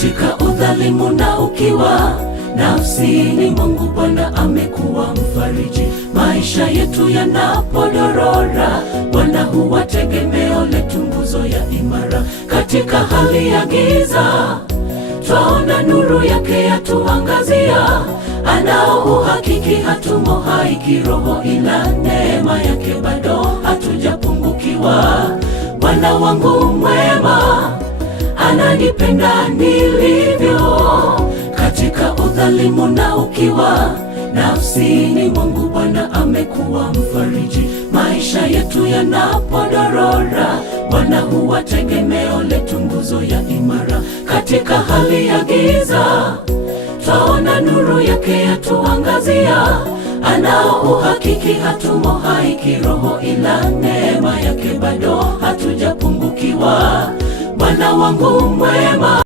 katika udhalimu na ukiwa. Nafsini mwangu Bwana amekuwa mfariji. Maisha yetu yanapodorora, Bwana huwa tegemeo letu, nguzo ya imara. Katika hali ya giza, twaona nuru yake yatuangazia. Anao uhakiki hatumo hai kiroho, ila neema yake bado hatujapungukiwa. Bwana wangu mwema, ananipenda nilivyo, katika udhalimu na ukiwa. Nafsini mwangu Bwana amekuwa mfariji. Maisha yetu yanapodorora, Bwana huwa tegemeo letu, nguzo ya imara. Katika hali ya giza, twaona nuru yake yatuangazia. Anao uhakiki hatumo hai kiroho, ila neema yake bado hatujapungukiwa. Bwana wangu mwema.